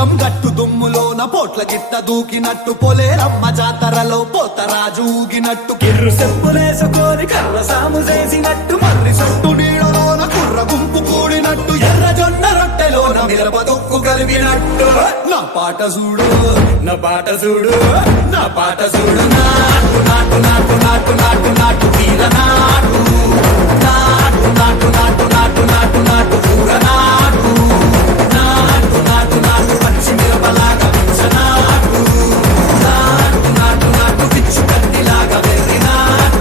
పొలం గట్టు దుమ్ములోన పోట్ల గిట్ట దూకినట్టు పొలేరమ్మ జాతరలో పోతరాజు ఊగినట్టు కిర్రు సెప్పులేసుకొని కర్ర సాము చేసినట్టు మర్రి సొట్టు నీడలోన కుర్ర గుంపు కూడినట్టు ఎర్ర జొన్న రొట్టెలోన మిరప దొక్కు కలిపినట్టు నా పాట చూడు నా పాట చూడు నా పాట చూడు నాటు నాటు నాటు నాటు నాటు నాటు తీర నాటు నాటు నాటు నాటు నాటు నాటు నాటు కూర నాటు నాటు నాటు నాటు పచ్చి మిరపలాగా నాటు నాటు నాటు నాటు పిచ్చు కత్తిలాగా వెర్రి నాటు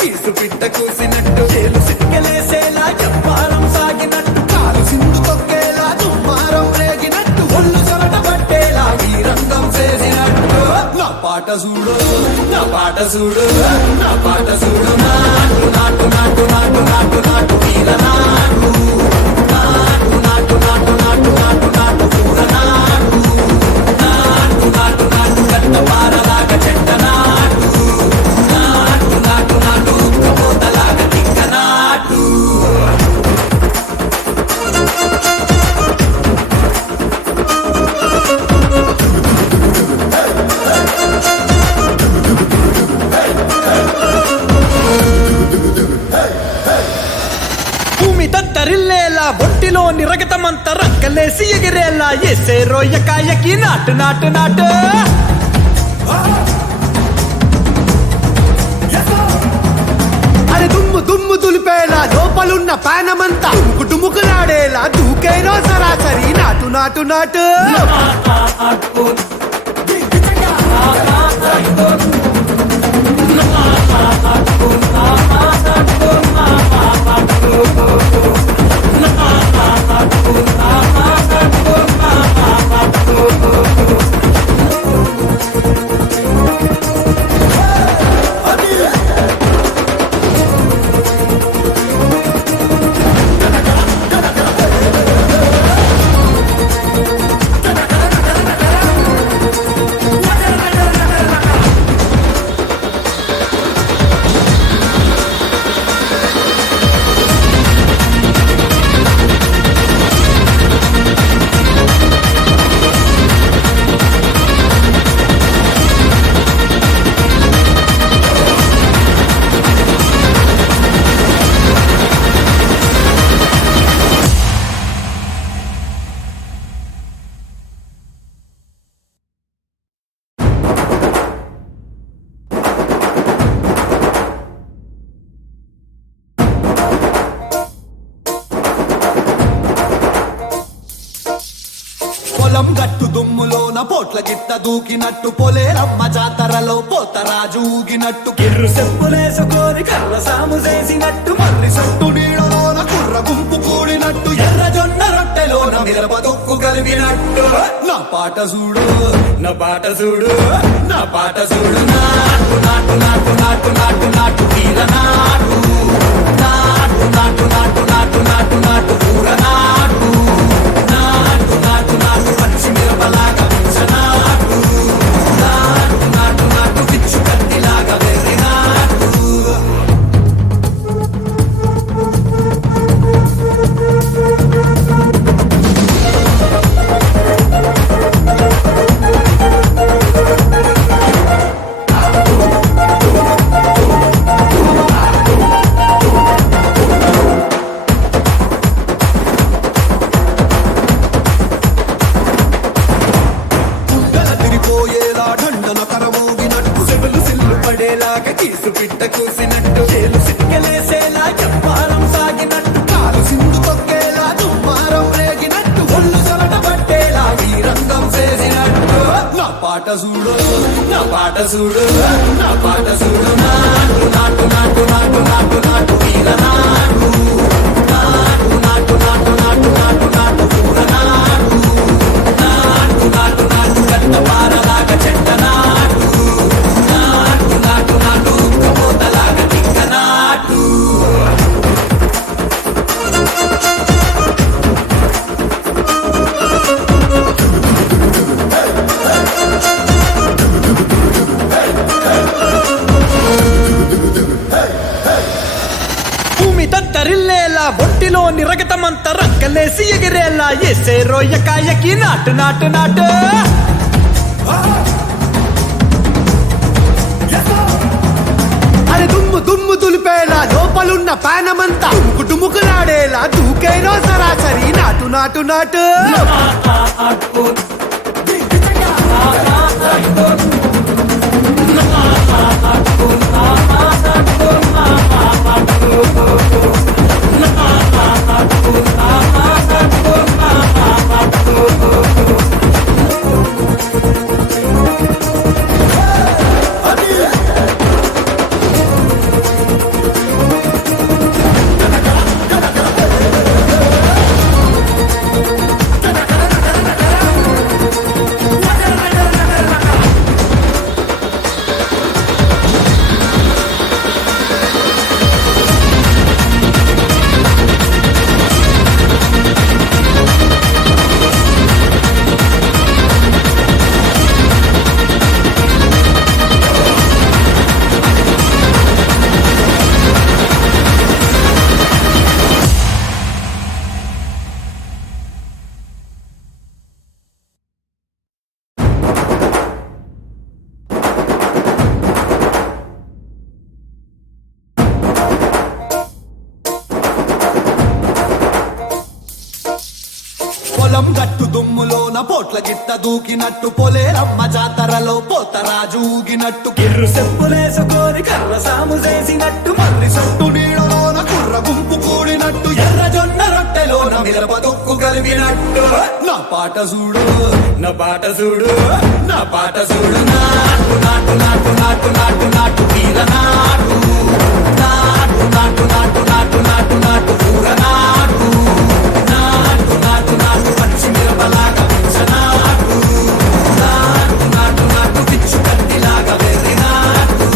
కీసు పిట్ట కూసినట్టు చేలు సిక్కలేసేలా చెప్పారం సాగినట్టు కాలు సింధు తొక్కేలా దుమ్మారం రేగినట్టు ఒళ్ళు సొరట పట్టేలా ఈ రంగం చేసినట్టు నా పాట చూడు నా పాట చూడు నా పాట చూడు నాటు నాటు నాటు నాటు నాటు నాటు తీర నాటు నాటు నాటు నాటు నాటు నాటు నాటు కూర నాటు నాటు నాటు నాటు గట్ట పారలాగా చెట్ట నాటు నాటు నాటు నాటు కబోతలాగా తిక్క నాటు భూమి తత్తరిల్లేలా బొట్టిలోని రగతమంతా రక్కలేసి ఎగిరేలా ఎసే రోయకాయకి నాటు నాటు నాటు అరే దుమ్ము దుమ్ము దులిపేలా లోపలున్న పానమంతా డుముకులాడేలా దూకేనో సరాసరి నాటు నాటు నాటు పొలం గట్టు దుమ్ములోన పోట్ల గిట్ట దూకినట్టు పొలేరమ్మ జాతరలో పోతరాజు ఊగినట్టు కిర్రు సెప్పులేసుకొని కర్ర సాము చేసినట్టు మర్రి సొట్టు నీడలోన కుర్ర గుంపు కూడినట్టు ఎర్ర జొన్న రొట్టెలోన మిరప దొక్కు కలిపినట్టు నా పాట చూడు నా పాట చూడు నా పాట చూడు నాటు నాటు నాటు నాటు నాటు నాటు తీర నాటు నాటు నాటు నాటు నాటు నాటు నాటు కూర నాటు నాటు నాటు నాటు పచ్చి మిరపలాగా నాటు నాటు నాటు నాటు పిచ్చు కత్తిలాగా వెర్రి నాటు పడేలాగా కీసు పిట్ట కూసినట్టు చేలు సిక్కలేసేలా చెప్పారం సాగినట్టు కాలు సింధు తొక్కేలా దుమ్మారం రేగినట్టు ఒళ్ళు సొరట పట్టేలా ఈ రంగం చేసినట్టు నా పాట చూడు నా పాట చూడు నా పాట చూడు నాటు నాటు నాటు నాటు నాటు నాటు తీర నాటు నాటు నాటు నాటు నాటు నాటు నాటు కూర నాటు నాటు నాటు నాటు గట్ట ఒంటిలో నిరగతమంతా రక్కలేసి ఎగిరేలా ఎసే రోయకాయకి నాటు నాటు నాటు అరే దుమ్ము దుమ్ము దులిపేలా లోపలున్న పానమంతా డుముకులాడేలా దూకేనో సరాసరి నాటు నాటు నాటు పొలం గట్టు దుమ్ములోన పోట్ల గిట్ట దూకినట్టు పొలేరమ్మ జాతరలో పోతరాజు ఊగినట్టు గిర్రు సెప్పులేసుకొని కర్ర సాము చేసినట్టు మర్రి సొట్టు నీడలోన కుర్ర గుంపు కూడినట్టు ఎర్ర జొన్న రొట్టెలోన మిరప దొక్కు కలిపినట్టు నా పాట చూడు నా పాట చూడు నా పాట చూడు నాటు నాటు నాటు నాటు నాటు నాటు తీర నాటు నాటు నాటు నాటు నాటు నాటు నాటు ఊర నాటు నాటు నాటు నాటు పచ్చి మిరపలాగా నాటు నాటు నాటు నాటు పిచ్చు కత్తిలాగా వెర్రి నాటు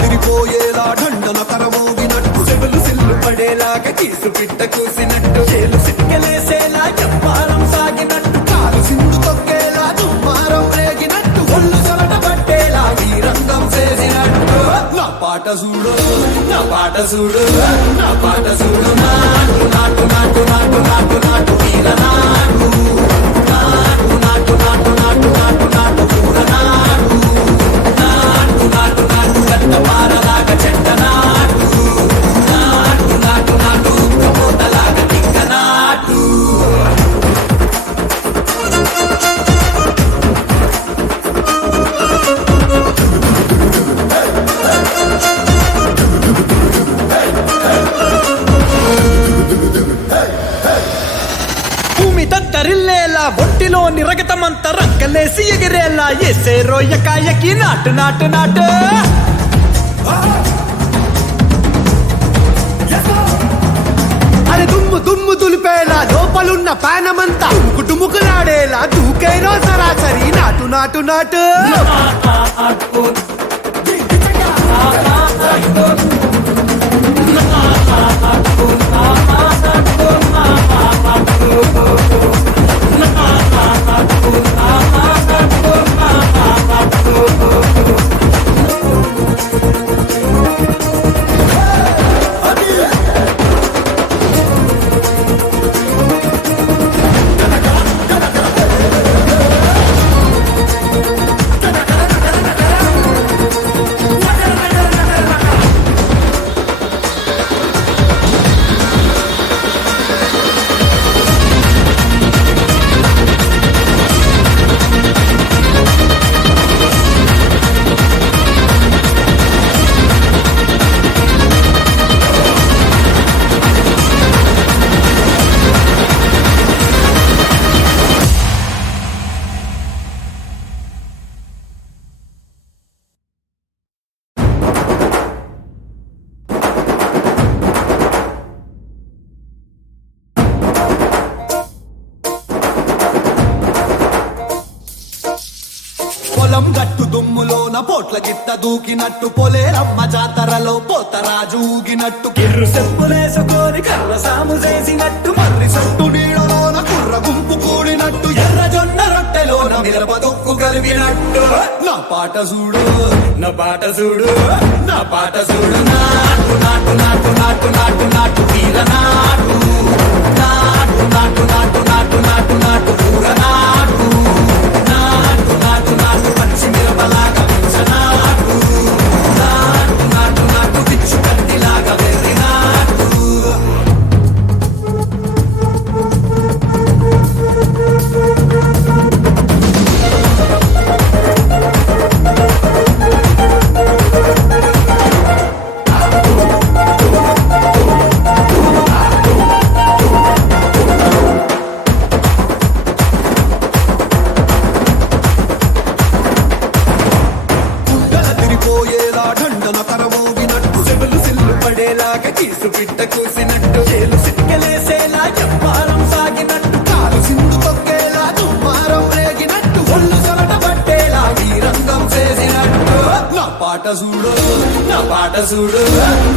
తిరిపోయేలా ఢండన కరమోగినట్టు చెవులు సిల్లు పడేలాగా కీసు పిట్ట కూసినట్టు చేలు సిక్కలేసేలా చెప్పారం సాగినట్టు కాలు సింధు తొక్కేలా దుమ్మారం రేగినట్టు ఒళ్ళు సొరట పట్టేలా ఈ రంగం చేసినట్టు నా పాట చూడు నా పాట చూడు నా పాట చూడు నాటు నాటు నాటు నాటు నాటు నాటు వీర నాటు నాటు నాటు నాటు నాటు నాటు నాటు ఊర నాటు నాటు నాటు నాటు కట్ట పారలాగా చెట్ట నాటు నాటు నాటు నాటు ఉక్కబోతలాగా తిక్క నాటు భూమి దద్దరిల్లేలా ఒంటిలో నిరగతమంతా రక్కలేసి ఎగిరేలా ఎసే రోయకాయకి నాటు నాటు నాటు అరే దుమ్ము దుమ్ము దులిపేలా లోపలున్న పానమంతా డుముకులాడేలా దూకేనో సరాసరి నాటు నాటు నాటు పొలం గట్టు దుమ్ములోన పోట్ల గిట్ట దూకినట్టు పొలేరమ్మ జాతరలో పోతరాజు ఊగినట్టు కిర్రు చెప్పులేసుకొని కర్ర సాము చేసినట్టు మర్రి సొట్టు నీడలోన కుర్ర గుంపు కూడినట్టు ఎర్ర జొన్న రొట్టెలోన మిరప దొక్కు కలిపినట్టు నా పాట చూడు నా పాట చూడు నా పాట చూడు నాటు నాటు నాటు నాటు నాటు నాటు వీర నాటు నాటు నాటు నాటు నాటు నాటు నాటు ఊర నాటు నాటు నాటు నాటు పచ్చి మిరపలాగా నాటు నాటు నాటు నాటు పిచ్చు కత్తిలాగా వెర్రి నాటు పోయేలా ఢండన కరమోగినట్టు చెవులు సిల్లు పడేలాగా కీసు పిట్ట కూసినట్టు చేలు సిటికలేసేలా చెప్పారం సాగినట్టు కాలు సింధు తొక్కేలా దుమ్మారం రేగినట్టు ఒళ్ళు సొరట పట్టేలా ఈ రంగం చేసినట్టు నా పాట చూడు నా పాట చూడు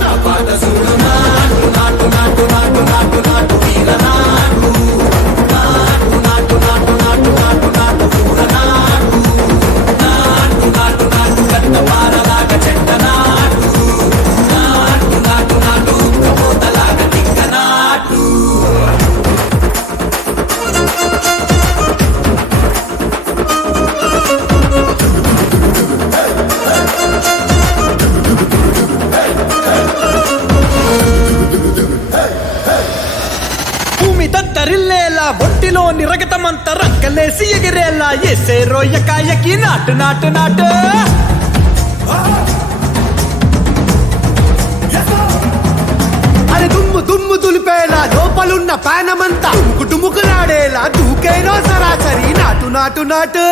నా పాట చూడు నాటు నాటు నాటు నాటు నాటు నాటు వీర నాటు నాటు నాటు నాటు నాటు నాటు నాటు ఊర నాటు నాటు నాటు నాటు కట్ట పారలాగా చెట్ట నాటు నాటు నాటు నాటు ఉక్కబోతలాగా తిక్క నాటు భూమి దత్తరిల్లేలా బొట్టిలోని రగతమంత రక్కలేసి ఎగిరేలా ఎసే రొయ్యకాయకి నాటు నాటు నాటు అరే దుమ్ము దుమ్ము దులిపేలా లోపలున్న పానమంతా టుముకులాడేలా దూకేనో సరాసరి నాటు నాటు నాటు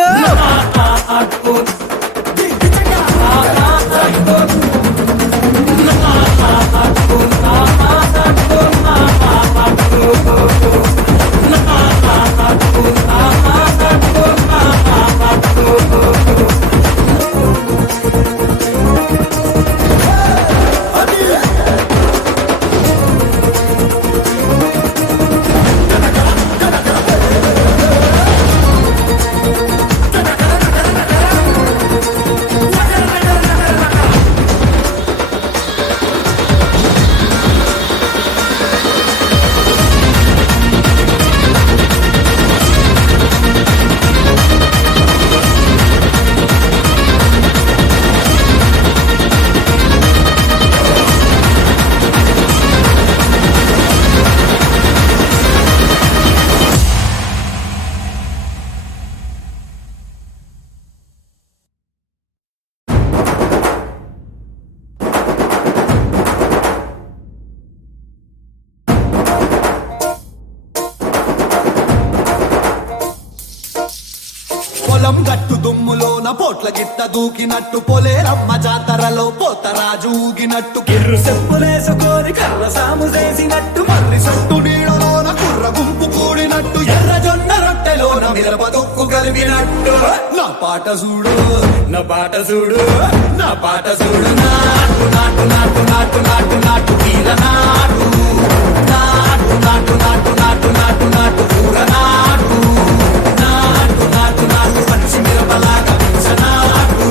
పొలం గట్టు దుమ్ములోన పోట్ల గిట్ట దూకినట్టు పొలేరమ్మ జాతరలో పోతరాజు ఊగినట్టు కిర్రు చెప్పులేసుకొని కర్ర సాము చేసినట్టు మర్రి సొట్టు నీడలోన కుర్ర గుంపు కూడినట్టు ఎర్ర జొన్న రొట్టెలోన మిరప దొక్కు కలిపినట్టు నా పాట చూడు నా పాట చూడు నా పాట చూడు నాటు నాటు నాటు నాటు నాటు నాటు వీర నాటు నాటు నాటు నాటు నాటు నాటు నాటు ఊర నాటు నాటు నాటు నాటు పచ్చి మిరపలాగా నాటు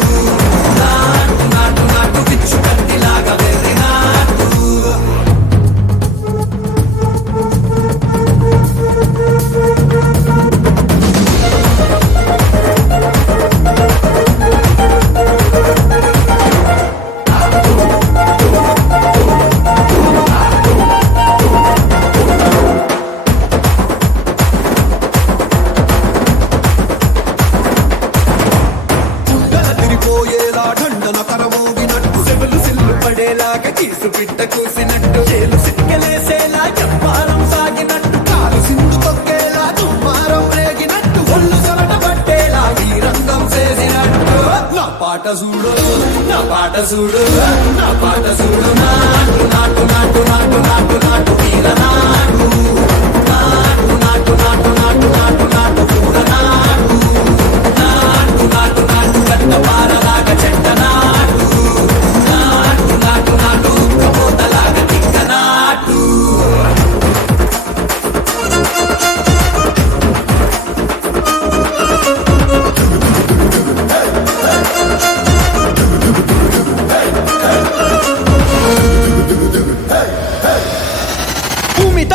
నాటు నాటు నాటు పిచ్చు కత్తిలాగా వెర్రి నాటు పోయేలా ఢండన కరమోగినట్టు చెవులు సిల్లు పడేలాగా కీసు పిట్ట కూసినట్టు చేలు సిటికలేసేలా చెప్పారం సాగినట్టు కాలు సింధు తొక్కేలా దుమ్మారం రేగినట్టు ఒళ్ళు సొరట పట్టేలా ఈ రంగం చేసినట్టు నా పాట చూడు నా పాట చూడు నా పాట చూడు నాటు నాటు నాటు నాటు నాటు నాటు వీర నాటు నాటు నాటు నాటు నాటు నాటు నాటు ఊర నాటు నాటు నాటు నాటు కట్ట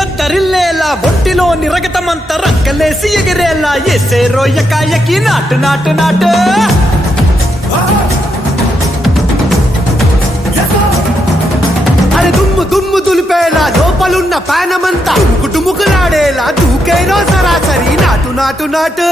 తత్తరిల్లేలా ఒంటిలో నిరగతమంత రక్కలేసి ఎగిరేలా ఎసే రోయకాయకి నాటు నాటు నాటు అరే దుమ్ము దుమ్ము దులిపేలా లోపలున్న పానమంతా టుముకులాడేలా దూకేనో సరాసరి నాటు నాటు నాటు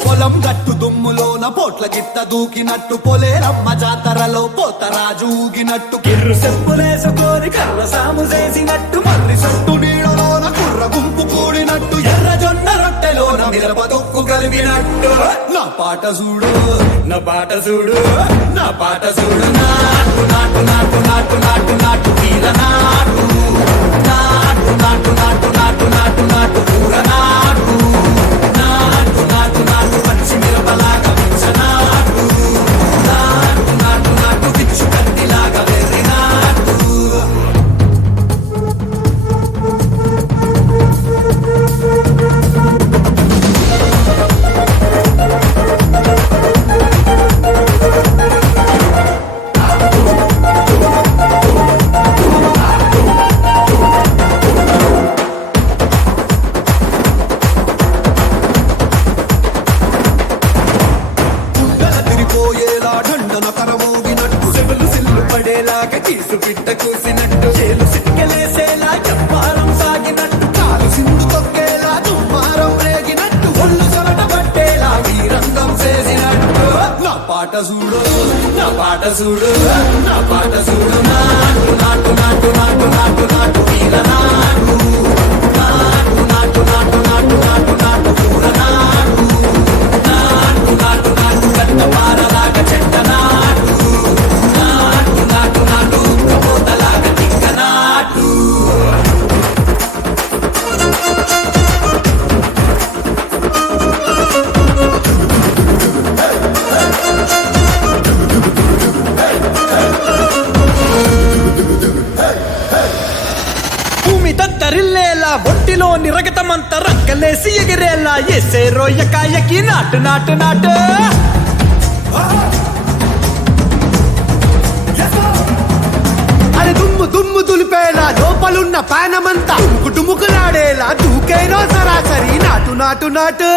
పొలం గట్టు దుమ్ములోన పోట్ల గిట్ట దూకినట్టు పొలేరమ్మ జాతరలో పోతరాజు ఊగినట్టు కిర్రు చెప్పులేసుకొని కర్ర సాము చేసినట్టు మర్రి సొట్టు నీడలోన కుర్ర గుంపు కూడినట్టు ఎర్ర జొన్న రొట్టెలోన మిరప దొక్కు కలిగినట్టు నా పాట చూడు నా పాట చూడు నా పాట చూడు నాటు నాటు నాటు నాటు నాటు నాటు వీర నాటు నాటు నాటు నాటు నాటు నాటు నాటు కూర నాటు నాటు నాటు నాటు పచ్చి మిరపలాగా పిచ్చనాటు నాటు నాటు నాటు పిచ్చు కత్తిలాగా వెర్రి నాటు తిరిపోయేలా ఢండన కరమోగినట్టు సెవలు సిల్లు పడేలాగా కీసు పిట్ట కూసినట్టు చేలు సిక్కలేసేలా చెప్పారం సాగినట్టు కాలు సింధు తొక్కేలా దుమ్మారం రేగినట్టు ఒళ్ళు సొరట పట్టేలా వీరంగం చేసినట్టు నా పాట చూడు నా పాట చూడు నా పాట చూడు నాటు నాటు నాటు నాటు నాటు నాటు వీర నాటు నాటు నాటు నాటు నాటు నాటు నాటు కూర నాటు నాటు నాటు నాటు కట్ట పారలాగా చెట్ట నాటు నాటు నాటు నాటు కబోతలాగా తిక్క నాటు భూమి తత్తరిల్లేలా ఒంటిలో నిరగతమంత రక్కలేసి ఎగిరేలా ఎసే రోయకాయకి నాటు నాటు నాటు అరే దుమ్ము దుమ్ము దులిపేలా లోపలున్న పానమంతా టుముకులాడేలా దూకేనో సరాసరి నాటు నాటు నాటు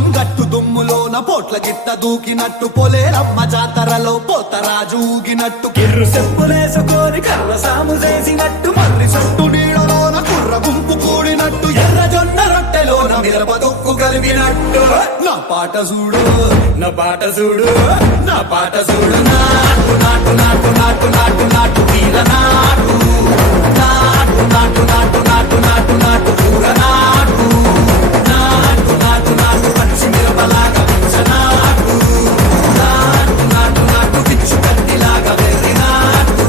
పొలం గట్టు దుమ్ములోన పోట్ల గిట్ట దూకినట్టు పొలేరమ్మ జాతరలో పోతరాజు ఊగినట్టు కిర్రు చెప్పులేసుకొని కర్ర సాము చేసినట్టు మర్రి చుట్టూ నీడలోన కుర్ర గుంపు కూడినట్టు ఎర్ర జొన్న రొట్టెలోన మిరప దొక్కు కలిపినట్టు నా పాట చూడు నా పాట చూడు నా పాట చూడు నాటు నాటు నాటు నాటు నాటు నాటు వీర నాటు నాటు నాటు నాటు నాటు నాటు నాటు పూర నాటు నాటు నాటు నాటు పచ్చి మిరపలాగా నాటు నాటు నాటు నాటు పిచ్చు కత్తిలాగా వెర్రి నాటు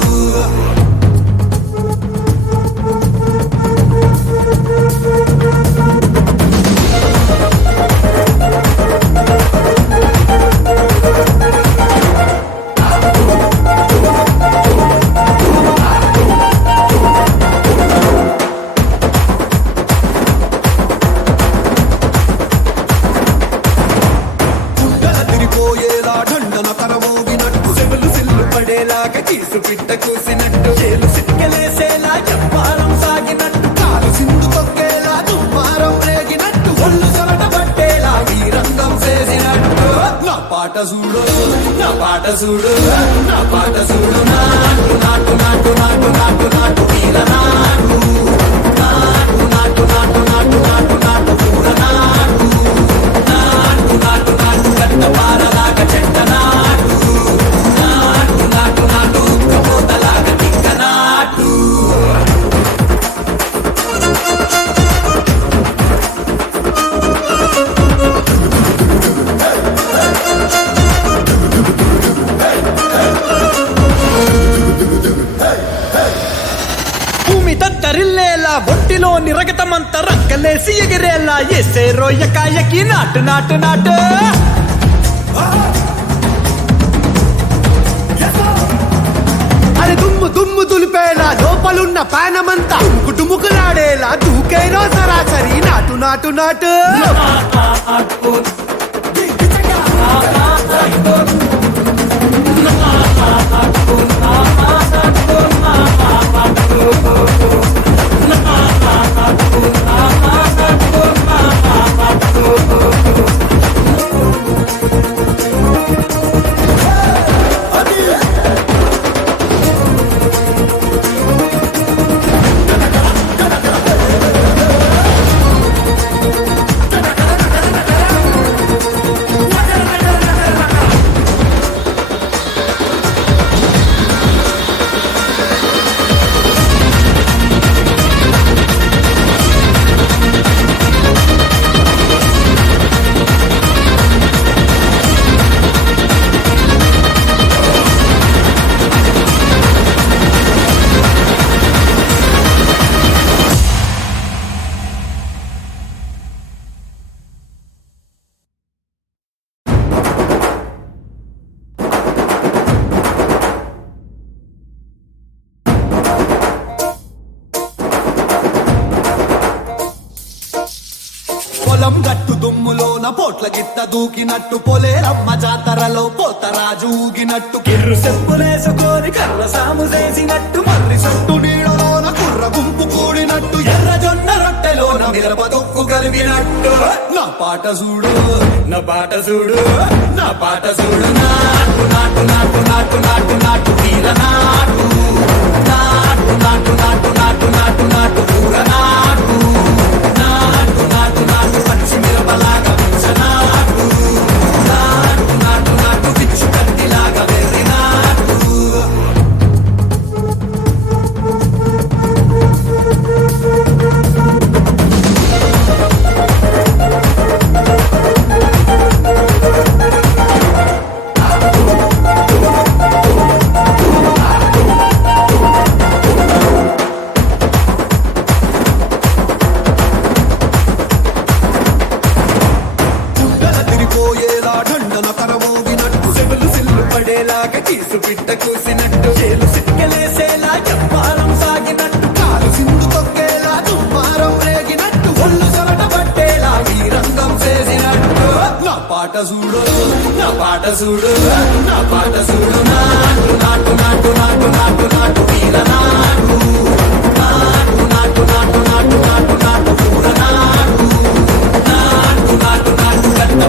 తిరిపోయేలా ఢండన కరమోగినట్టు సెవలు సిల్లు పడేలాగా కీసు పిట్ట కూసినట్టు చేలు సిక్కలేసేలా చెప్పారం సాగినట్టు కాలు సింధు తొక్కేలా దుమ్మారం రేగినట్టు ఒళ్ళు సొరట పట్టేలా వీరంగం చేసినట్టు నా పాట చూడు నా పాట చూడు నా పాట చూడు నాటు నాటు నాటు నాటు నాటు నాటు వీర నాటు నాటు నాటు నాటు నాటు నాటు నాటు పూర నాటు నాటు నాటు నాటు గట్ట పారలాగా చెట్ట నాటు నాటు నాటు నాటు ఉక్కబోతలాగా తిక్క నాటు భూమి దద్దరిల్లేలా ఒంటిలోని రగతమంత రంకలేసి ఎగిరేలా ఎసే రోయకాయకి నాటు నాటు నాటు అరే దుమ్ము దుమ్ము దులిపేలా లోపలున్న పానమంతా కుటుముకులాడేలా దూకేనో సరాసరి నాటు నాటు నాటు పొలం గట్టు దుమ్ములోన పోట్ల గిట్ట దూకినట్టు పొలేరమ్మ జాతరలో పోతరాజు ఊగినట్టు కిర్రు చెప్పులేసుకొని కర్ర సాము చేసినట్టు మర్రి చుట్టూ నీడలోన కుర్ర గుంపు కూడినట్టు ఎర్ర జొన్న రొట్టెలోన మిరప దొక్కు కలిపినట్టు నా పాట చూడు నా పాట చూడు నా పాట చూడు నాటు నాటు నాటు నాటు నాటు నాటు వీర నాటు నాటు నాటు నాటు నాటు నాటు నాటు పూర నాటు నాటు నాటు నాటు పచ్చి మిరపలాగా నాటు నాటు నాటు నాటు పిచ్చు కత్తిలాగా వెర్రి నాటు పడేలాగా కీసు పిట్ట కూసినట్టు చేలు సిక్కలేసేలా చెప్పారం సాగినట్టు కాలు సింధు తొక్కేలా దుమ్మారం రేగినట్టు ఒళ్ళు సొరట పట్టేలా వీరంగం చేసినట్టు నా పాట చూడు నా పాట చూడు నా పాట చూడు నాటు నాటు నాటు నాటు నాటు నాటు వీర నాటు నాటు నాటు నాటు నాటు నాటు నాటు పూర నాటు నాటు నాటు నాటు గట్ట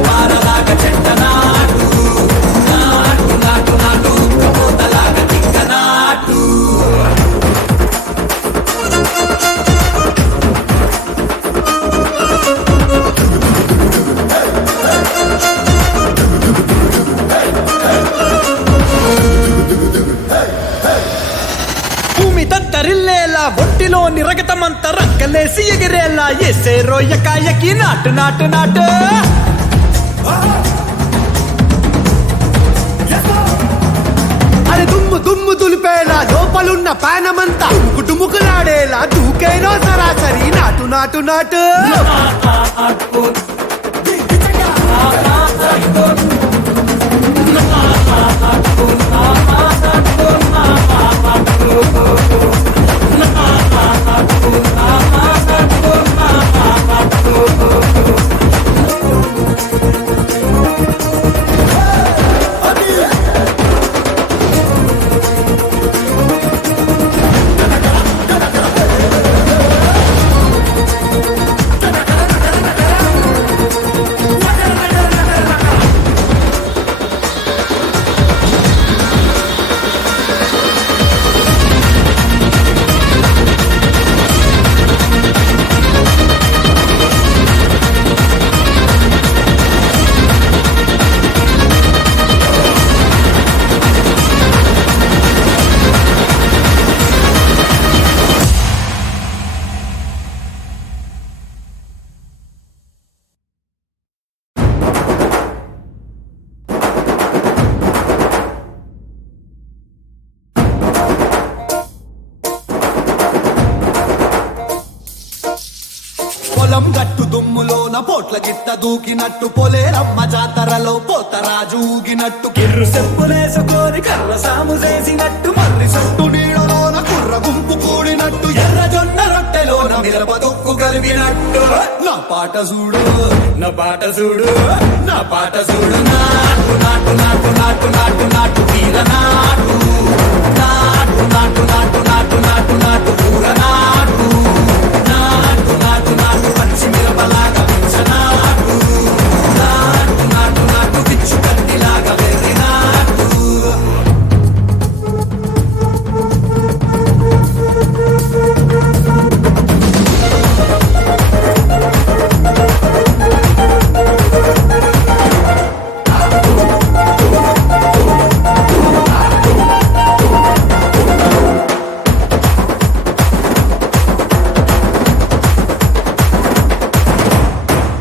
ఎరగతమంత రంకలేసి ఎగిరేలా ఎసే రోయకాయకి నాటు నాటు నాటు అరే దుమ్ము దుమ్ము దులిపేలా లోపలున్న పానమంతా డుముకులాడేలా దూకేరో సరాసరి నాటు నాటు నాటు పొలం గట్టు దుమ్ములోన పోట్ల గిట్ట దూకినట్టు పొలేరమ్మ జాతరలో పోతరాజు ఊగినట్టు కిర్రు చెప్పులేసుకొని కర్ర సాము చేసినట్టు మర్రి సొట్టు నీడలోన కుర్ర గుంపు కూడినట్టు ఎర్ర జొన్న రొట్టెలోన మిరప దొక్కు కలిపినట్టు నా పాట చూడు నా పాట చూడు నా పాట చూడు నాటు నాటు నాటు నాటు నాటు నాటు వీర నాటు నాటు నాటు నాటు నాటు నాటు నాటు పూర నాటు నాటు నాటు నాటు పచ్చి మిరపలాగా పెంచనాటు నాటు నాటు నాటు పిచ్చు కత్తిలాగా వెర్రి నాటు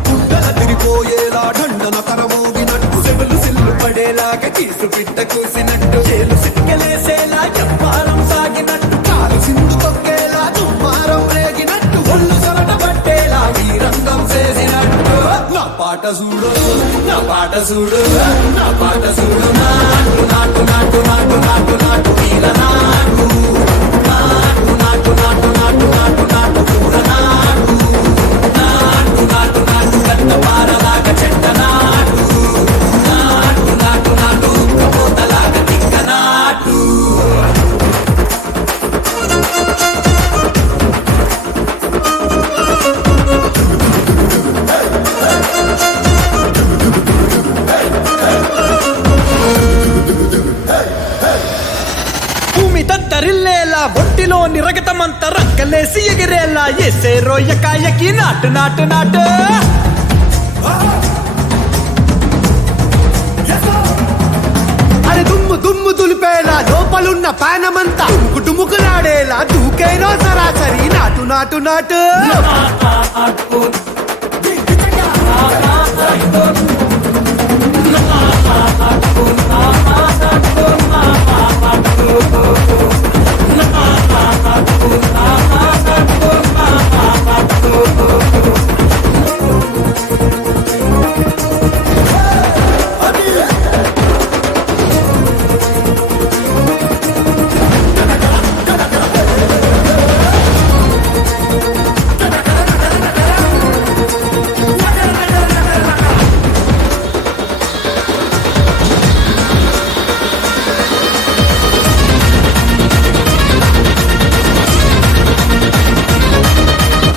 గుడ్డల తిరిపోయేలా ఢండన కరమోగినట్టు సెవలు సిల్లు పడేలాగా కీసు పిట్ట కూసినట్టు చేలు సిక్కలేసేలా ఎప్పారం సాగినట్టు కాలు సింధు తొక్కేలా దుమ్మారం రేగినట్టు ఒళ్ళు సొరట పట్టేలా ఈ రంగం చేసినట్టు నా పాట చూడు నా పాట చూడు నా పాట చూడు నాటు నాటు నాటు నాటు నాటు నాటు వీర నాటు నాటు నాటు నాటు నాటు నాటు నాటు పూర నాటు నాటు నాటు నాటు గట్ట పారలాగా చెట్ట నాటు నాటు నాటు నాటు ఉక్కపోతలాగా తిక్క నాటు భూమి దద్దరిల్లేలా ఒంటిలో నిరగతమంత రంకలేసి ఎగిరేలా ఎసే రోయకాయకి నాటు నాటు నాటు అరే దుమ్ము దుమ్ము దులిపేలా లోపలున్న పానమంతా డుముకులాడేలా దూకేరో సరాసరి నాటు నాటు నాటు